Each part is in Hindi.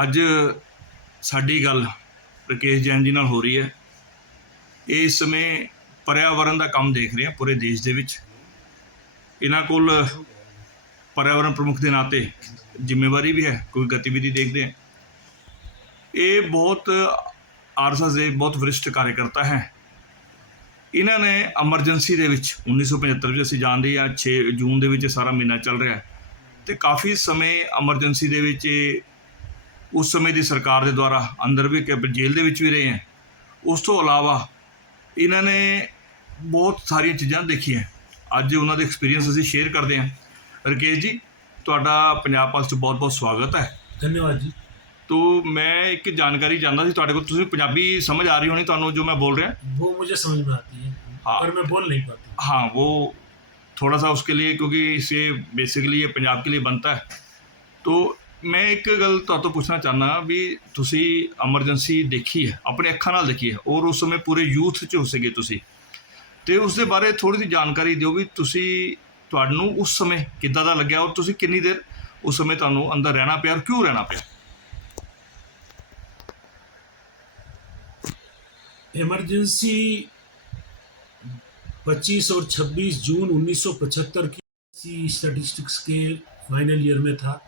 ਅੱਜ ਸਾਡੀ ਗੱਲ ਰਕੇਸ਼ ਜੈਨ ਜੀ ਨਾਲ ਹੋ ਰਹੀ ਹੈ। ਇਹ ਇਸ ਸਮੇਂ पर्यावरण का काम देख रहे हैं पूरे देश के विच। इन्हां कोल पर्यावरण प्रमुख के नाते जिम्मेवारी भी है, कोई गतिविधि देखते हैं। ये बहुत आरएसएस के बहुत वरिष्ठ कार्यकर्ता हैं। इन्होंने एमरजेंसी के 1975 में असीं जानते हैं 6 जून के सारा महीना चल रहा है, तो काफ़ी समय एमरजेंसी के उस समय की सरकार के द्वारा अंदर भी जेल के भी रहे हैं। उस तो अलावा इन्होंने बहुत सारिया चीज़ां देखियां। अज उन्होंने एक्सपीरियंस असीं शेयर करते हैं। रकेश जी, तुहाडा पंजाब पल्स बहुत बहुत स्वागत है। धन्यवाद जी। तो मैं एक जानकारी चाहता सी तुहाडे कोल, तुसीं पंजाबी समझ आ रही होनी तुहानूं जो मैं बोल रहा? वो मुझे समझ में आती है, हाँ, पर मैं बोल नहीं पाता। हाँ, वो थोड़ा सा उसके लिए, क्योंकि इसे बेसिकली ये पंजाब के लिए बनता है। तो मैं एक गल तुहाडे तो पूछना चाहना भी, तुसीं एमरजेंसी देखी है, अपनी अखां नाल देखी है, और उस समय पूरे यूथ च हो सके तुसीं, तो उसके बारे थोड़ी सी जानकारी दिओ भी तुहानूं उस समय किद्दां दा लग्या, और तुसीं कितनी देर उस समय तुहानूं अंदर रहना पिया, और क्यों रहना पिया? इमरजेंसी 25 और 26 जून 1975 की स्टैटिस्टिक्स के फाइनल ईयर में था।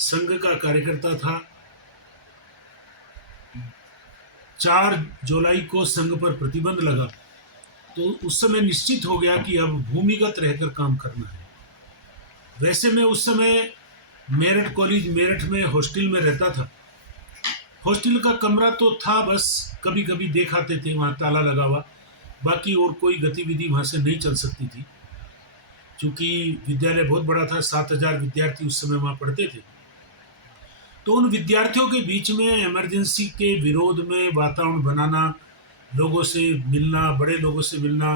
संघ का कार्यकर्ता था। 4 जुलाई को संघ पर प्रतिबंध लगा, तो उस समय निश्चित हो गया कि अब भूमिगत रहकर काम करना है। वैसे मैं उस समय मेरठ कॉलेज मेरठ में हॉस्टल में रहता था। हॉस्टल का कमरा तो था, बस कभी कभी देख आते थे, वहाँ ताला लगा हुआ, बाकी और कोई गतिविधि वहाँ से नहीं चल सकती थी। चूँकि विद्यालय बहुत बड़ा था, 7000 विद्यार्थी उस समय वहाँ पढ़ते थे। तो उन विद्यार्थियों के बीच में इमरजेंसी के विरोध में वातावरण बनाना, लोगों से मिलना, बड़े लोगों से मिलना,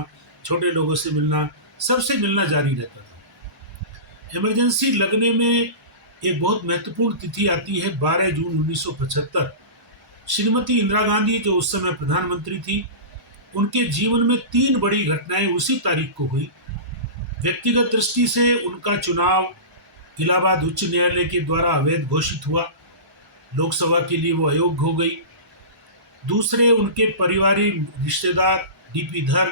छोटे लोगों से मिलना, सबसे मिलना जारी रहता था। इमरजेंसी लगने में एक बहुत महत्वपूर्ण तिथि आती है 12 जून 1975। श्रीमती इंदिरा गांधी जो उस समय प्रधानमंत्री थी, उनके जीवन में 3 बड़ी घटनाएं उसी तारीख को हुई। व्यक्तिगत दृष्टि से उनका चुनाव इलाहाबाद उच्च न्यायालय के द्वारा अवैध घोषित हुआ, लोकसभा के लिए वो अयोग्य हो गई। दूसरे, उनके पारिवारिक रिश्तेदार डीपी धर,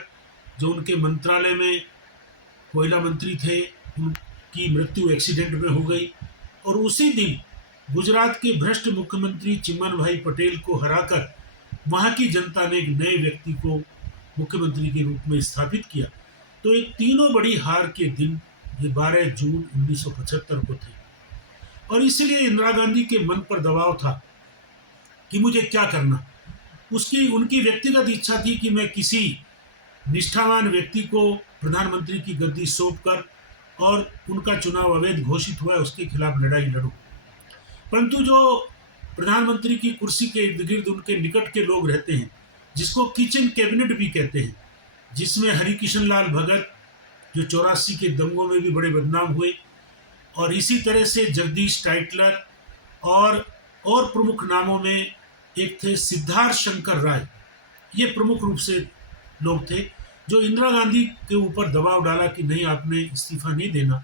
जो उनके मंत्रालय में कोयला मंत्री थे, उनकी मृत्यु एक्सीडेंट में हो गई। और उसी दिन गुजरात के भ्रष्ट मुख्यमंत्री चिमन भाई पटेल को हराकर वहाँ की जनता ने एक नए व्यक्ति को मुख्यमंत्री के रूप में स्थापित किया। तो ये तीनों बड़ी हार के दिन ये 12 जून 1975 को थे। और इसलिए इंदिरा गांधी के मन पर दबाव था कि मुझे क्या करना। उनकी व्यक्तिगत इच्छा थी कि मैं किसी निष्ठावान व्यक्ति को प्रधानमंत्री की गद्दी सौंपकर और उनका चुनाव अवैध घोषित हुआ है उसके खिलाफ लड़ाई लड़ूं। परंतु जो प्रधानमंत्री की कुर्सी के इर्द गिर्द उनके निकट के लोग रहते हैं, जिसको किचन कैबिनेट भी कहते हैं, जिसमें हरिकिशन लाल भगत जो 84 के दंगों में भी बड़े बदनाम हुए, और इसी तरह से जगदीश टाइटलर, और प्रमुख नामों में एक थे सिद्धार्थ शंकर राय। ये प्रमुख रूप से लोग थे जो इंदिरा गांधी के ऊपर दबाव डाला कि नहीं, आपने इस्तीफा नहीं देना।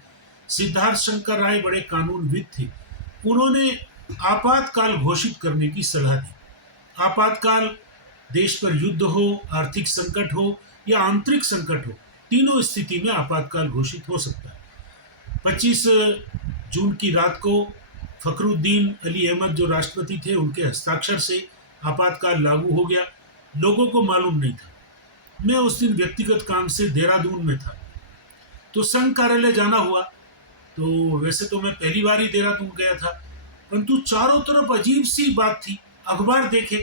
सिद्धार्थ शंकर राय बड़े कानूनविद थे। उन्होंने आपातकाल घोषित करने की सलाह दी। आपातकाल देश पर युद्ध हो, आर्थिक संकट हो या आंतरिक संकट हो, तीनों स्थिति में आपातकाल घोषित हो सकता है। 25 जून की रात को फखरुद्दीन अली अहमद जो राष्ट्रपति थे, उनके हस्ताक्षर से आपातकाल लागू हो गया। लोगों को मालूम नहीं था। मैं उस दिन व्यक्तिगत काम से देहरादून में था, तो संघ कार्यालय जाना हुआ। तो वैसे तो मैं पहली बार ही देहरादून गया था, परंतु चारों तरफ अजीब सी बात थी। अखबार देखे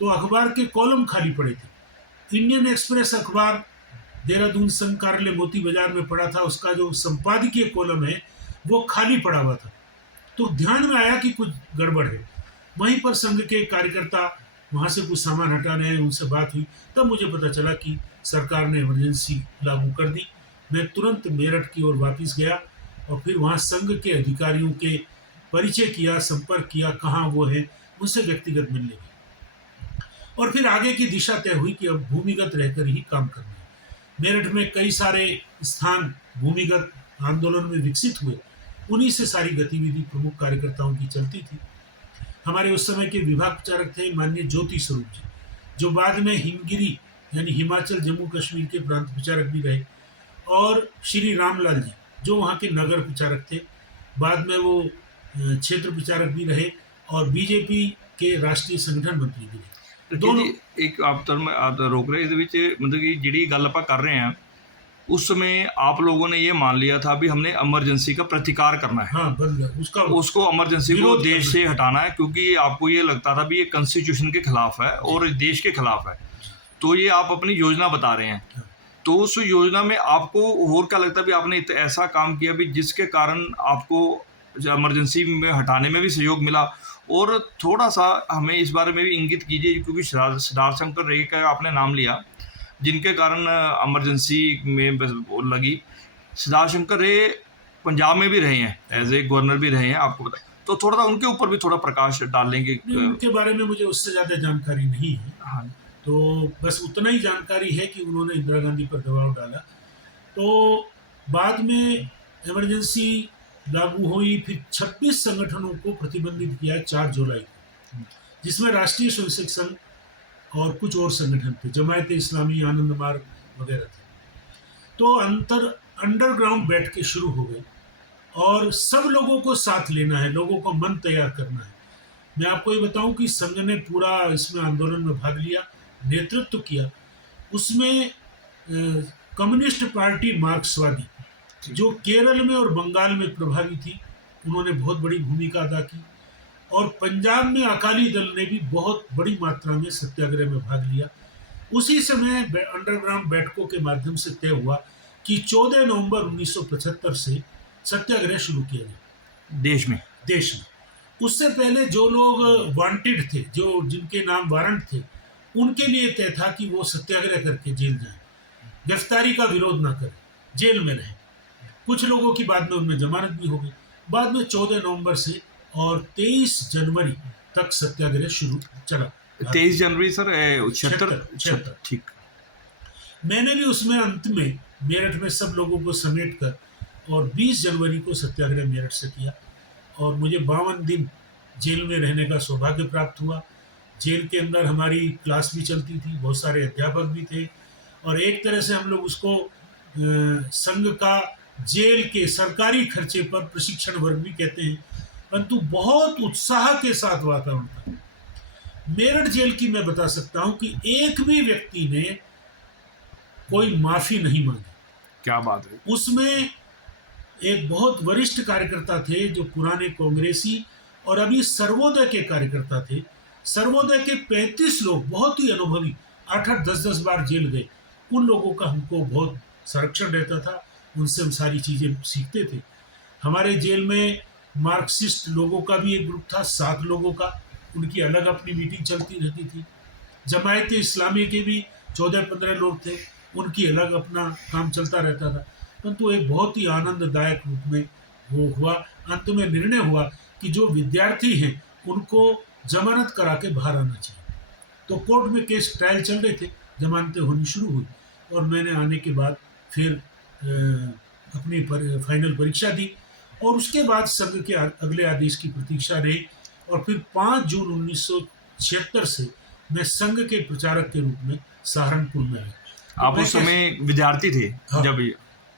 तो अखबार के कॉलम खाली पड़े थे। इंडियन एक्सप्रेस अखबार देहरादून संघ कार्यालय मोती बाजार में पड़ा था, उसका जो संपादकीय कॉलम है वो खाली पड़ा हुआ था। तो ध्यान में आया कि कुछ गड़बड़ है। वहीं पर संघ के कार्यकर्ता वहाँ से कुछ सामान हटा रहे हैं, उनसे बात हुई, तब मुझे पता चला कि सरकार ने इमरजेंसी लागू कर दी। मैं तुरंत मेरठ की ओर वापस गया और फिर वहाँ संघ के अधिकारियों के परिचय किया, संपर्क किया, कहाँ वो है, उनसे व्यक्तिगत मिलने गया। और फिर आगे की दिशा तय हुई कि अब भूमिगत रहकर ही काम करना है। मेरठ में कई सारे स्थान भूमिगत आंदोलन में विकसित हुए, उन्हीं से सारी गतिविधि प्रमुख कार्यकर्ताओं की चलती थी। हमारे उस समय के विभाग प्रचारक थे माननीय ज्योति स्वरूप जी, जो बाद में हिमगिरी यानी हिमाचल जम्मू कश्मीर के प्रांत प्रचारक भी रहे, और श्री रामलाल जी जो वहाँ के नगर प्रचारक थे, बाद में वो क्षेत्र प्रचारक भी रहे और बीजेपी के राष्ट्रीय संगठन मंत्री भी रहे। दोनों एक आप तरम आप रोक रहे इस मतलब कि जिहड़ी गल आपां कर रहे हैं उस समय आप लोगों ने ये मान लिया था भी हमने इमरजेंसी का प्रतिकार करना है। हाँ, बदला उसको इमरजेंसी को विरोध देश करना से है। हटाना है, क्योंकि आपको ये लगता था भी ये कॉन्स्टिट्यूशन के खिलाफ है और देश के खिलाफ है, तो ये आप अपनी योजना बता रहे हैं। हाँ। तो उस योजना में आपको और क्या लगता है भी आपने ऐसा काम किया भी जिसके कारण आपको इमरजेंसी में हटाने में भी सहयोग मिला? और थोड़ा सा हमें इस बारे में भी इंगित कीजिए, क्योंकि सिद्धार्थ शंकर रे का आपने नाम लिया जिनके कारण इमरजेंसी में वो लगी। सिद्धार्थ शंकर रे पंजाब में भी रहे हैं, एज ए गवर्नर भी रहे हैं, आपको पता, तो थोड़ा सा उनके ऊपर भी थोड़ा प्रकाश डालेंगे। उनके बारे में मुझे उससे ज़्यादा जानकारी नहीं है। हाँ, तो बस उतना ही जानकारी है कि उन्होंने इंदिरा गांधी पर दबाव डाला। तो बाद में इमरजेंसी लागू हुई, फिर 26 संगठनों को प्रतिबंधित किया 4 जुलाई को, जिसमें राष्ट्रीय स्वयंसेवक संघ और कुछ और संगठन थे, जमायत इस्लामी, आनंद मार्ग वगैरह थे। तो अंडरग्राउंड बैठ के शुरू हो गए और सब लोगों को साथ लेना है, लोगों को मन तैयार करना है। मैं आपको ये बताऊं कि संघ ने पूरा इसमें आंदोलन में भाग लिया, नेतृत्व किया। उसमें कम्युनिस्ट पार्टी मार्क्सवादी जो केरल में और बंगाल में प्रभावी थी, उन्होंने बहुत बड़ी भूमिका अदा की, और पंजाब में अकाली दल ने भी बहुत बड़ी मात्रा में सत्याग्रह में भाग लिया। उसी समय अंडरग्राउंड बैठकों के माध्यम से तय हुआ कि 14 नवंबर 1975 से सत्याग्रह शुरू किया गया देश में। उससे पहले जो लोग वांटेड थे, जो जिनके नाम वारंट थे, उनके लिए तय था कि वो सत्याग्रह करके जेल जाएं, गिरफ्तारी का विरोध ना करें, जेल में रहें। कुछ लोगों की बाद में उनमें जमानत भी हो गई। बाद में 14 नवंबर से और 23 जनवरी तक सत्याग्रह शुरू चला। 23 जनवरी सर 76 ठीक। मैंने भी उसमें अंत में मेरठ में सब लोगों को समेट कर और 20 जनवरी को सत्याग्रह मेरठ से किया, और मुझे 52 दिन जेल में रहने का सौभाग्य प्राप्त हुआ। जेल के अंदर हमारी क्लास भी चलती थी, बहुत सारे अध्यापक भी थे, और एक तरह से हम लोग उसको संघ का जेल के सरकारी खर्चे पर प्रशिक्षण वर्ग भी कहते हैं, परंतु बहुत उत्साह के साथ वातावरण था। मेरठ जेल की मैं बता सकता हूं कि एक भी व्यक्ति ने कोई माफी नहीं मांगी। क्या बात है। उसमें एक बहुत वरिष्ठ कार्यकर्ता थे जो पुराने कांग्रेसी और अभी सर्वोदय के कार्यकर्ता थे। सर्वोदय के 35 लोग बहुत ही अनुभवी, 8-8, 10-10 बार जेल गए। उन लोगों का हमको बहुत संरक्षण रहता था, उनसे हम सारी चीज़ें सीखते थे। हमारे जेल में मार्क्सिस्ट लोगों का भी एक ग्रुप था, 7 लोगों का, उनकी अलग अपनी मीटिंग चलती रहती थी। जमायत इस्लामी के भी 14-15 लोग थे, उनकी अलग अपना काम चलता रहता था। परंतु एक बहुत ही आनंददायक रूप में वो हुआ। अंत में निर्णय हुआ कि जो विद्यार्थी हैं उनको जमानत करा के बाहर आना चाहिए। तो कोर्ट में केस ट्रायल चल रहे थे, जमानतें होनी शुरू हुई, और मैंने आने के बाद फिर अपनी फाइनल परीक्षा दी, और उसके बाद संघ के अगले आदेश की प्रतीक्षा रही, और फिर 5 जून 1976 से मैं संघ के प्रचारक के रूप में सहारनपुर में आया। आप उस समय विद्यार्थी थे? हाँ, जब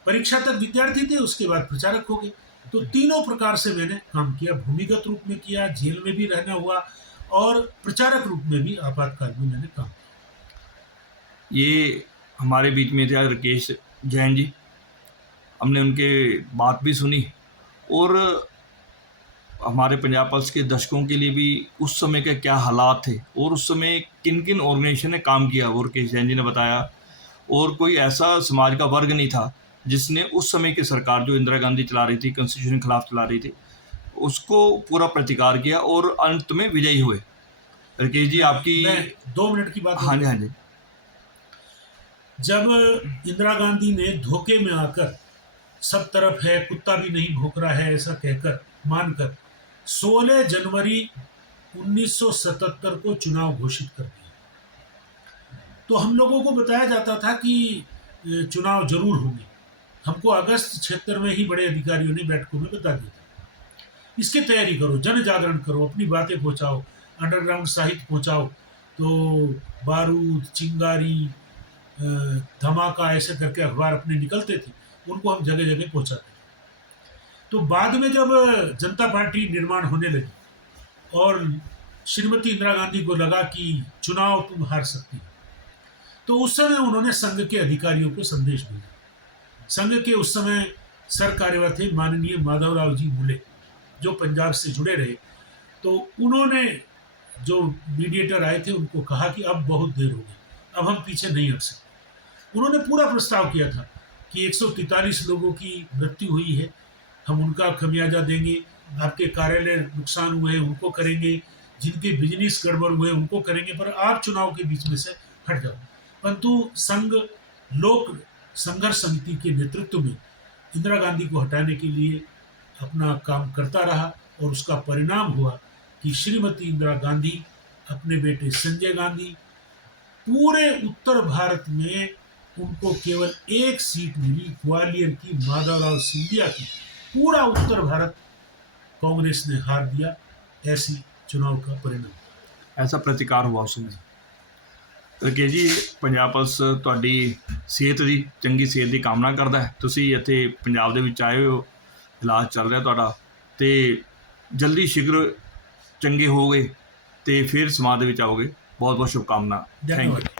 परीक्षा तक विद्यार्थी थे, उसके बाद प्रचारक हो गए। तो तीनों प्रकार से मैंने काम किया, भूमिगत रूप में किया, जेल में भी रहना हुआ, और प्रचारक रूप में भी आपातकाल में मैंने काम किया। ये हमारे बीच में थे राकेश जैन जी, हमने उनके बात भी सुनी, और हमारे पंजाब पल्स के दर्शकों के लिए भी उस समय के क्या हालात थे और उस समय किन किन ऑर्गेनाइजेशन ने काम किया वो राकेश जैन जी ने बताया। और कोई ऐसा समाज का वर्ग नहीं था जिसने उस समय की सरकार जो इंदिरा गांधी चला रही थी, कॉन्स्टिट्यूशन के खिलाफ चला रही थी, उसको पूरा प्रतिकार किया और अंत में विजयी हुए। राकेश जी आपकी 2 मिनट की बात। हाँ जी, हाँ जी। जब इंदिरा गांधी ने धोखे में आकर सब तरफ है, कुत्ता भी नहीं भौंक रहा है ऐसा कहकर मानकर 16 जनवरी 1977 को चुनाव घोषित कर दिया, तो हम लोगों को बताया जाता था कि चुनाव जरूर होंगे। हमको अगस्त 76 में ही बड़े अधिकारियों ने बैठकों में बता दिया था। इसकी तैयारी करो, जन जागरण करो, अपनी बातें पहुंचाओ, अंडरग्राउंड साहित्य पहुंचाओ। तो बारूद, चिंगारी, धमाका ऐसे करके अखबार अपने निकलते थे, उनको हम जगह जगह पहुंचाते थे। तो बाद में जब जनता पार्टी निर्माण होने लगी और श्रीमती इंदिरा गांधी को लगा कि चुनाव तुम हार सकती हो, तो उस समय उन्होंने संघ के अधिकारियों को संदेश भेजा। संघ के उस समय सर कार्यवाह थे माननीय माधवराव जी बुले, जो पंजाब से जुड़े रहे। तो उन्होंने, जो मीडिएटर आए थे, उनको कहा कि अब बहुत देर हो गई, अब हम पीछे नहीं हट सकते। उन्होंने पूरा प्रस्ताव किया था कि 143 लोगों की मृत्यु हुई है, हम उनका खमियाजा देंगे, आपके कार्यालय नुकसान हुए हैं उनको करेंगे, जिनके बिजनेस गड़बड़ हुए उनको करेंगे, पर आप चुनाव के बीच में से हट जाओ। परंतु संघ लोक संघर्ष समिति के नेतृत्व में इंदिरा गांधी को हटाने के लिए अपना काम करता रहा, और उसका परिणाम हुआ कि श्रीमती इंदिरा गांधी, अपने बेटे संजय गांधी, पूरे उत्तर भारत में उनको केवल एक सीट मिली, ग्वालियर की, माधवराव सिंधिया की। पूरा उत्तर भारत कांग्रेस ने हार दिया। ऐसी चुनाव का परिणाम। ऐसा प्रतिकार हुआ ਉਸ ਸਮੇਂ। ਰਕੇਸ਼ ਜੀ, ਪੰਜਾਬ ਪੁਲਿਸ ਤੁਹਾਡੀ ਸਿਹਤ ਦੀ, ਚੰਗੀ ਸਿਹਤ ਦੀ ਕਾਮਨਾ ਕਰਦਾ ਹੈ। ਤੁਸੀਂ ਇੱਥੇ ਪੰਜਾਬ ਦੇ ਵਿੱਚ ਆਏ ਹੋ, ਇਲਾਜ ਚੱਲ ਰਿਹਾ ਤੁਹਾਡਾ, ਤੇ ਜਲਦੀ ਸ਼ੀਘਰ ਚੰਗੇ ਹੋਗੇ ਤੇ ਫਿਰ ਸਮਾਜ ਦੇ ਵਿੱਚ ਆਓਗੇ। ਬਹੁਤ ਬਹੁਤ ਸ਼ੁਭਕਾਮਨਾ। Thank you. धन्यवाद।